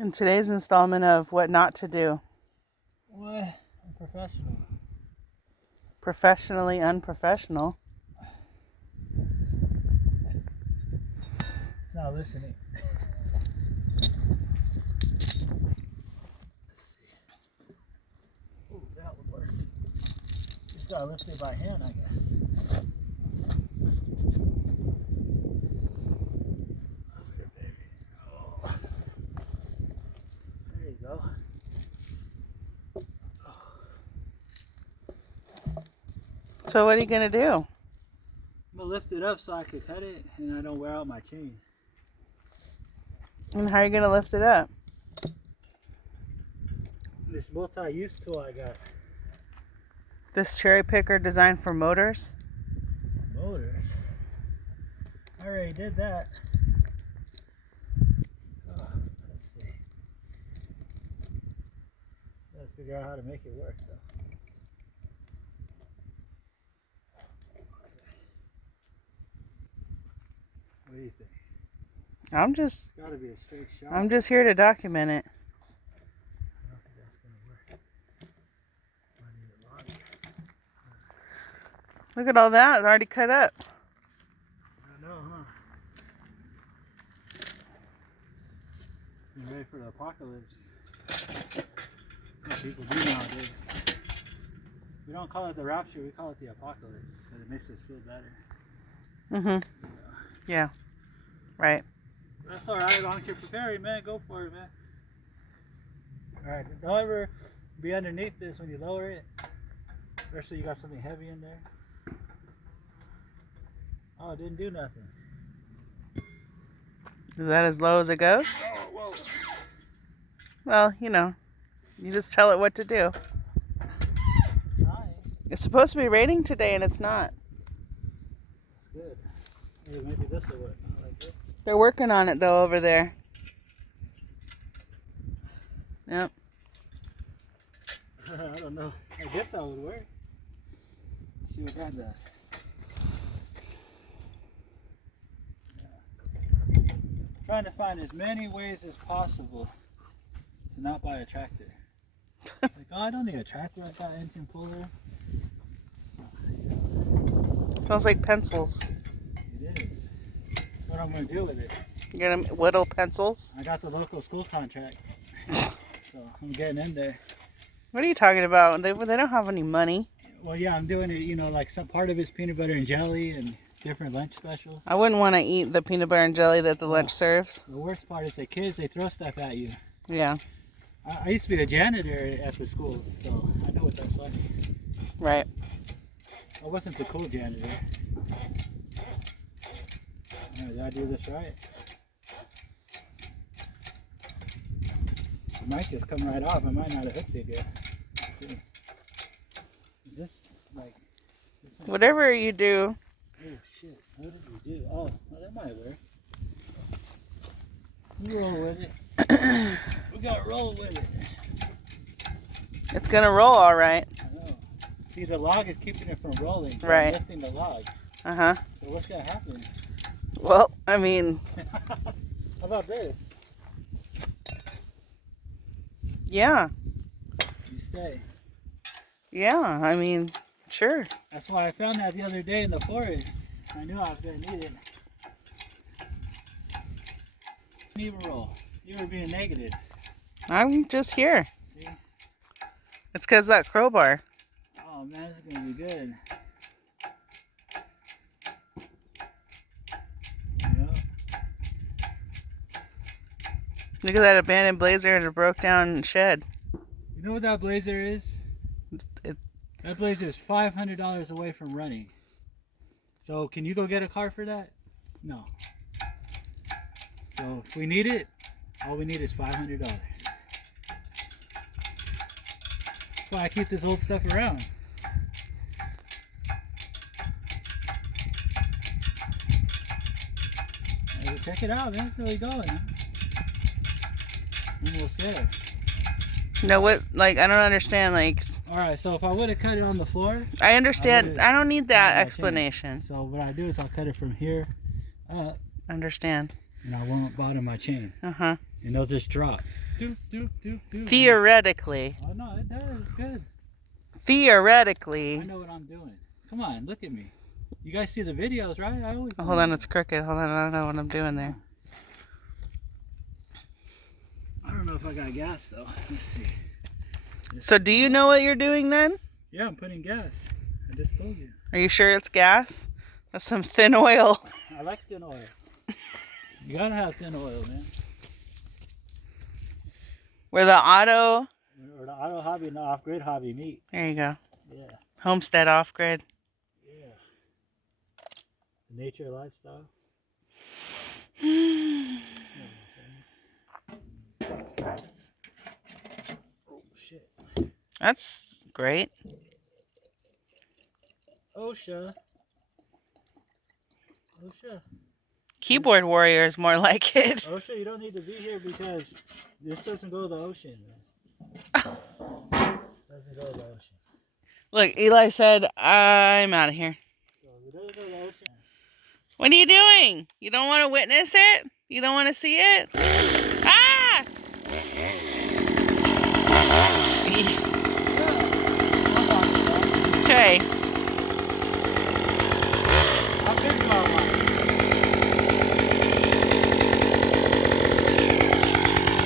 In today's installment of What Not to Do. What? I'm professional. Professionally unprofessional. It's not listening. Let's see. Ooh, that would work. Just gotta lift it by hand, I guess. Okay, baby. Oh. There you go. So what are you going to do? I'm gonna lift it up so I can cut it and I don't wear out my chain. And how are you going to lift it up? This multi-use tool I got. This cherry picker designed for motors? Motors? I already did that. Oh, let's see. Gotta figure out how to make it work though. What do you think? It's gotta be a straight shot. I'm just here to document it. I don't think that's gonna work. Might need it longer. Look at all that. It's already cut up. I know, huh? You ready for the apocalypse? What people do nowadays. We don't call it the rapture, we call it the apocalypse. Because it makes us feel better. Mm-hmm. Yeah. Right. That's alright, as long as you're prepared, man. Go for it, man. Alright, don't ever be underneath this when you lower it. Especially you got something heavy in there. Oh, it didn't do nothing. Is that as low as it goes? Oh, whoa. Well, you know, you just tell it what to do. Trying. It's supposed to be raining today and it's not. That's good. Maybe this will work, not like this. They're working on it though over there. Yep. I don't know. I guess that would work. Let's see what that does. Yeah. Trying to find as many ways as possible to not buy a tractor. Like, oh, I don't need a tractor. I got engine puller. Smells like pencils. It is. What I'm gonna do with it? You're gonna whittle pencils? I got the local school contract, so I'm getting in there. What are you talking about? They don't have any money. Well, yeah, I'm doing it. You know, like some part of it's peanut butter and jelly and different lunch specials. I wouldn't want to eat the peanut butter and jelly that the lunch serves. The worst part is the kids, they throw stuff at you. Yeah. I used to be a janitor at the schools, so I know what that's like. Right. I wasn't the cool janitor. Did I do this right? It might just come right off. I might not have hooked it yet. Let's see. Is this like... This Whatever you do. Oh shit, what did we do? Oh, well, that might work. We roll with it. We gotta roll with it. It's gonna roll all right. I know. See, the log is keeping it from rolling. So Right. I'm lifting the log. Uh-huh. So what's gonna happen? Well, I mean... How about this? Yeah. You stay. Yeah, I mean, sure. That's why I found that the other day in the forest. I knew I was gonna need it. Didn't even roll. You were being negative. I'm just here. See? It's because that crowbar. Oh man, this is gonna be good. Yep. Look at that abandoned blazer and a broke down shed. You know what that blazer is? It- That blazer is $500 away from running. So can you go get a car for that? No. So if we need it, all we need is $500. That's why I keep this old stuff around. Hey, check it out, man. It's really going. Almost there. No, what, like, I don't understand, like... Alright, so if I would have cut it on the floor... I understand. I don't need that Okay. explanation. So what I do is I'll cut it from here up, Understand. and I won't bottom my chain. Uh-huh. And they'll just drop. doop, doop, doop, doop. Theoretically. Oh no, it does. It's good. Theoretically. I know what I'm doing. Come on, look at me. You guys see the videos, right? I always. Oh, hold on, it's crooked. Hold on, I don't know what I'm doing there. I don't know if I got gas though. Let's see. So do you know what you're doing then? Yeah, I'm putting gas. I just told you. Are you sure it's gas? That's some thin oil. I like thin oil. You gotta have thin oil, man. Where the auto... Or the auto hobby and the off-grid hobby meet. There you go. Yeah. Homestead off-grid. Yeah. Nature lifestyle. Oh shit. That's great. OSHA. OSHA. Keyboard warrior is more like it. OSHA, you don't need to be here because this doesn't go to the ocean, man. Doesn't go to the ocean. Look, Eli said, I'm out of here. So it doesn't go to the ocean. What are you doing? You don't want to witness it? You don't want to see it? Ah! Okay. How big do I want?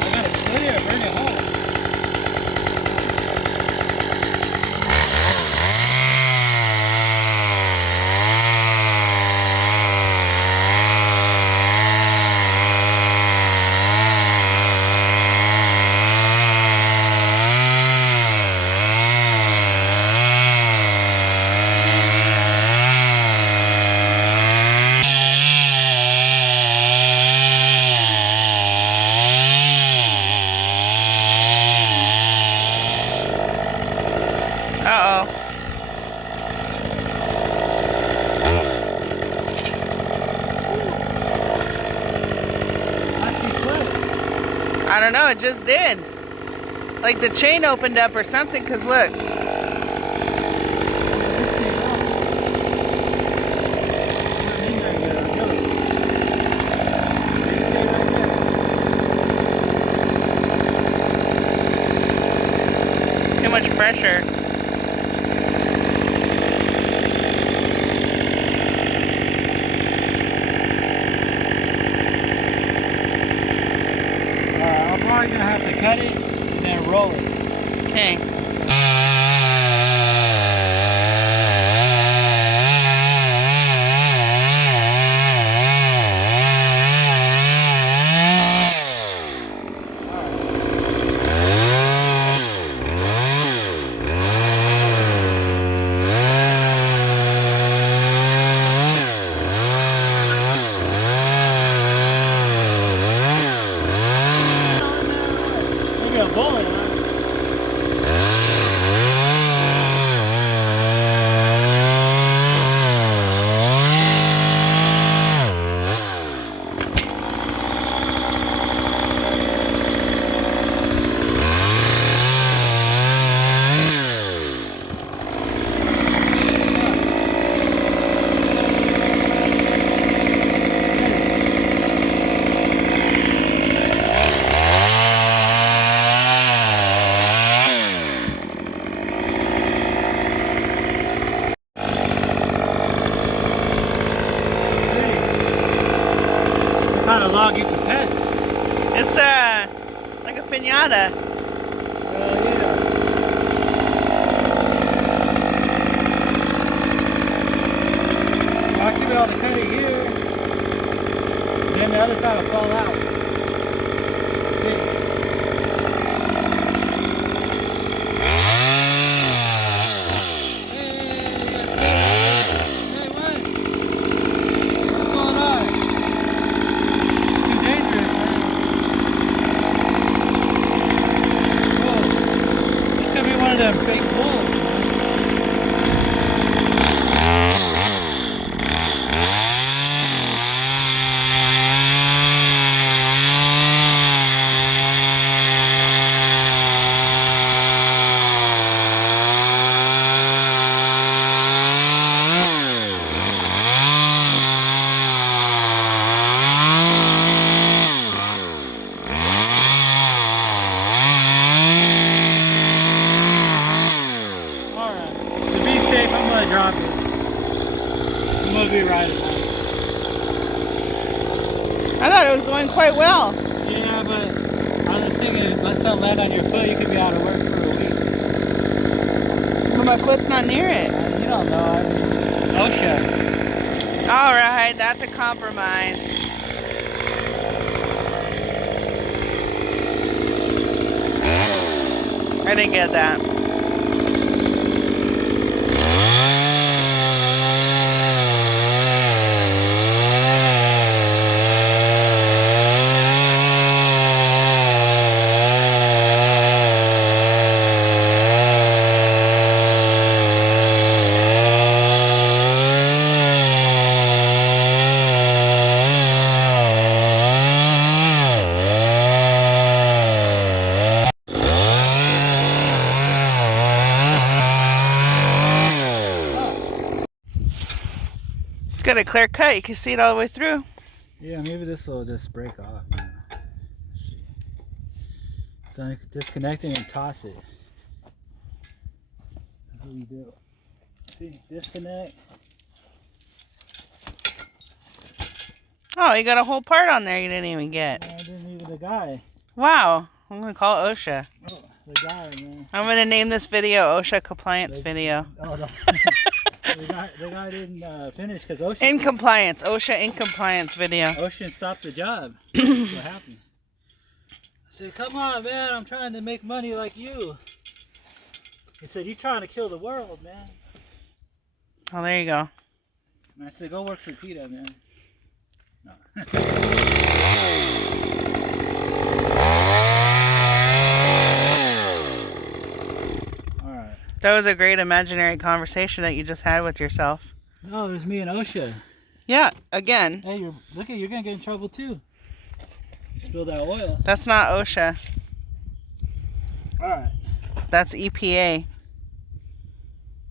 I gotta split it or bring it home. Uh-oh. I don't know, it just did. Like the chain opened up or something, because look. Too much pressure. I'm probably gonna have to cut it and then roll it. Okay. Look at a bullet, huh? What kind of log you can pet? It's like a piñata. Yeah. I'll keep it on the cutting here. And then the other side will fall out. See? Hey, what? What's going on? It's too dangerous, man. Whoa. This could be one of them fake bulls. be right at night. I thought it was going quite well. Yeah, but I was just thinking, let something land on your foot, you could be out of work for a week. But my foot's not near it. You don't know. I mean, it's OSHA. Alright, that's a compromise. I didn't get that. Got a clear cut, you can see it all the way through. Yeah, maybe this will just break off. Let's see. So I can disconnect it and toss it. That's what you do. See, disconnect. Oh, you got a whole part on there you didn't even get. I didn't even the guy. Wow, I'm gonna call it OSHA. Oh, the guy, man. I'm gonna name this video OSHA compliance video. Oh, no. the guy didn't finish because OSHA. In compliance, OSHA in compliance video. OSHA stopped the job. That's what happened. I said, come on, man, I'm trying to make money like you. He said, you're trying to kill the world, man. Oh, there you go. And I said, go work for PETA, man. No. Alright. That was a great imaginary conversation that you just had with yourself. No, it was me and OSHA. Yeah, again. Hey, you're gonna get in trouble too. You spilled that oil. That's not OSHA. Alright. That's EPA.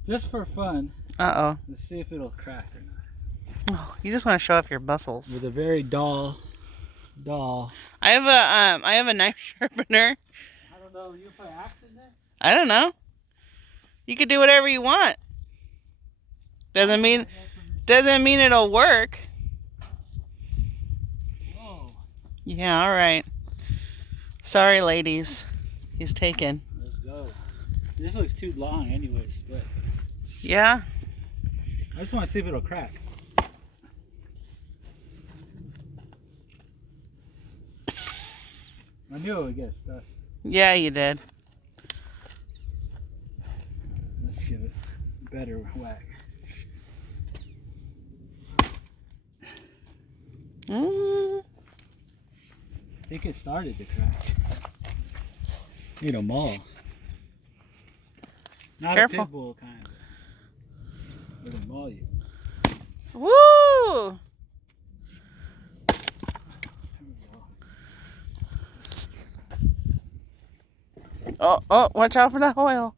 Just for fun. Uh-oh. Let's see if it'll crack or not. Oh, you just want to show off your muscles. With a very dull. I have a knife sharpener. I don't know, you put axe in there? I don't know. You could do whatever you want. Doesn't mean it'll work. Whoa. Yeah, all right. Sorry, ladies. He's taken. Let's go. This looks too long anyways, but Yeah. I just want to see if it'll crack. I knew it would get stuck. Yeah, you did. Let's give it a better whack. Mm. I think it started to crack. Need a maul. Not Careful. a pit bull kind. It'll maul you. Woo! Oh, watch out for that oil.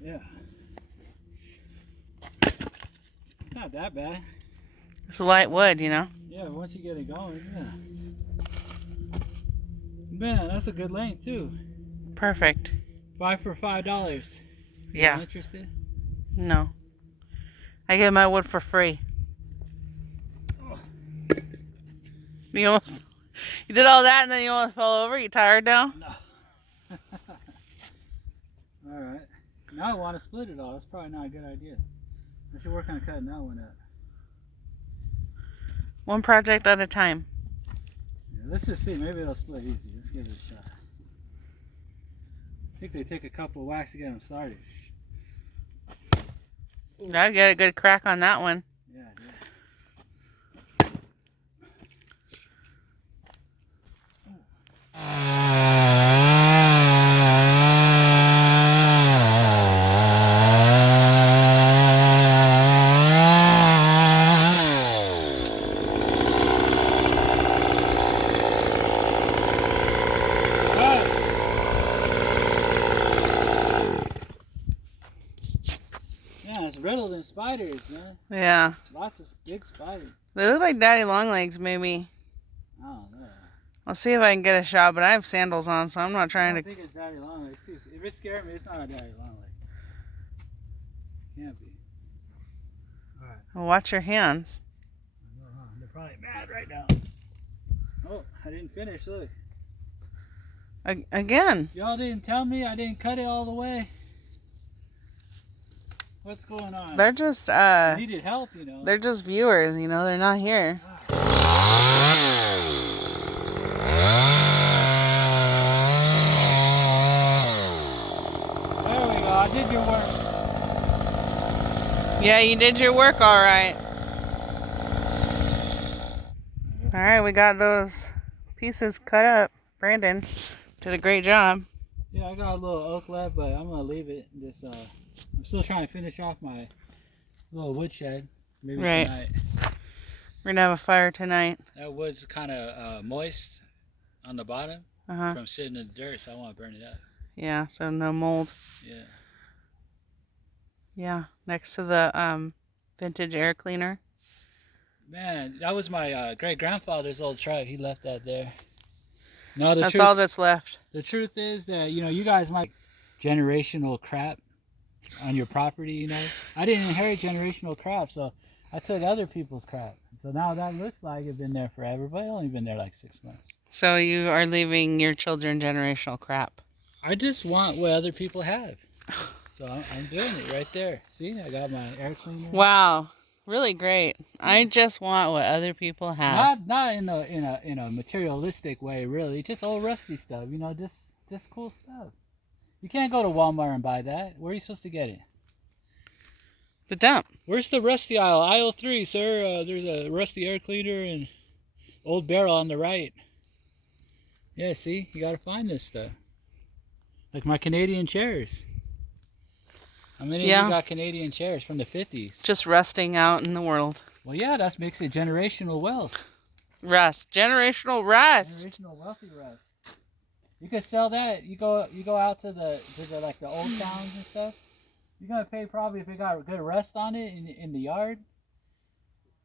Yeah. Not that bad. It's light wood, you know? Yeah, once you get it going, yeah. Man, that's a good length too. Perfect. 5 for $5. Yeah. You interested? No. I get my wood for free. You did all that and then you almost fell over? You tired now? No. Alright. Now I want to split it all. That's probably not a good idea. I should work on cutting that one up. One project at a time. Yeah, let's just see. Maybe it'll split easy. Let's give it a shot. I think they take a couple of whacks to get them started. I get a good crack on that one. Yeah, spiders, man. Yeah. Lots of big spiders. They look like daddy long legs, maybe. I don't know. I'll see if I can get a shot, but I have sandals on, so I'm not I trying don't to. think it's daddy long legs. If it scared me, it's not a daddy long leg. Can't be. Alright. Well, watch your hands. I know, huh? They're probably mad right now. Oh, I didn't finish. Look. Again. Y'all didn't tell me I didn't cut it all the way. What's going on? They're just I needed help, you know. They're just viewers, you know. They're not here. There we go. I did your work. Yeah, you did your work all right. All right, we got those pieces cut up. Brandon did a great job. Yeah, I got a little oak left, but I'm gonna leave it. Just I'm still trying to finish off my little woodshed. Maybe right. Tonight. We're gonna have a fire tonight. That wood's kind of moist on the bottom from sitting in the dirt, so I want to burn it up. Yeah, so no mold. Yeah. Yeah, next to the vintage air cleaner. Man, that was my great grandfather's old truck. He left that there. No, that's all that's left. The truth is that, you know, you guys might generational crap on your property, you know. I didn't inherit generational crap, so I took other people's crap. So now that looks like it's been there forever, but it only been there like 6 months. So you are leaving your children generational crap. I just want what other people have. So I'm doing it right there. See, I got my air cleaner. Wow. Really great. I just want what other people have. Not in a materialistic way, really. Just old rusty stuff, you know, just cool stuff. You can't go to Walmart and buy that. Where are you supposed to get it? The dump. Where's the rusty aisle? Aisle 3, sir. There's a rusty air cleaner and old barrel on the right. Yeah, see, you gotta find this stuff. Like my Canadian chairs. How many of you got Canadian chairs from the 50s? Just rusting out in the world. Well, yeah, that makes it generational wealth. Rust. Generational rust. Generational wealthy rust. You could sell that. You go out to the like the old towns and stuff. You're gonna pay probably, if it got good rust on it in the yard,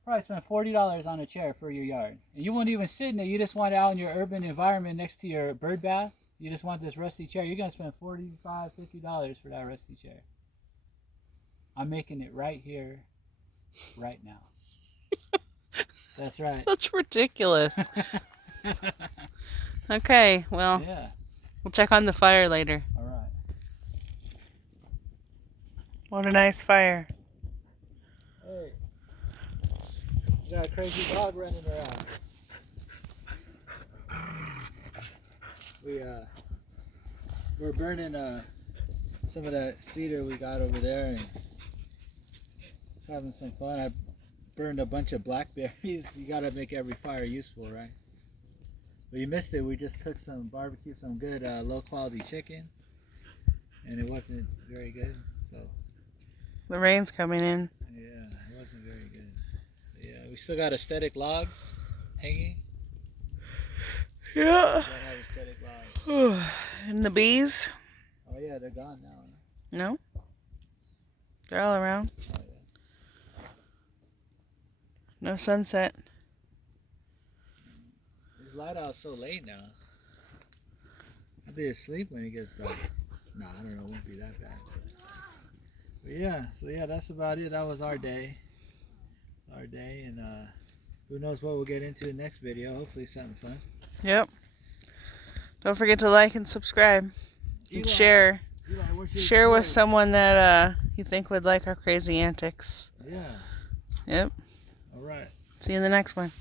probably spend $40 on a chair for your yard. And you won't even sit in it. You just want it out in your urban environment next to your bird bath. You just want this rusty chair. You're gonna spend $45, $50 for that rusty chair. I'm making it right here, right now. That's right. That's ridiculous. Okay, well, we'll check on the fire later. All right. What a nice fire. Hey, you got a crazy dog running around. We're burning some of that cedar we got over there and just having some fun. I burned a bunch of blackberries. You gotta make every fire useful, right? But you missed it. We just cooked some barbecue, some good low quality chicken, and it wasn't very good. So the rain's coming in. Yeah, it wasn't very good. But yeah, we still got aesthetic logs hanging. Yeah. We have aesthetic logs. And the bees? Oh yeah, they're gone now. No? They're all around. Oh yeah. No sunset. It's light out so late now. I'll be asleep when it gets dark. No, I don't know. It won't be that bad. But yeah, so yeah, that's about it. That was our day. And who knows what we'll get into in the next video. Hopefully something fun. Yep. Don't forget to like and subscribe. And share. Share with someone that you think would like our crazy antics. Yeah. Yep. All right. See you in the next one.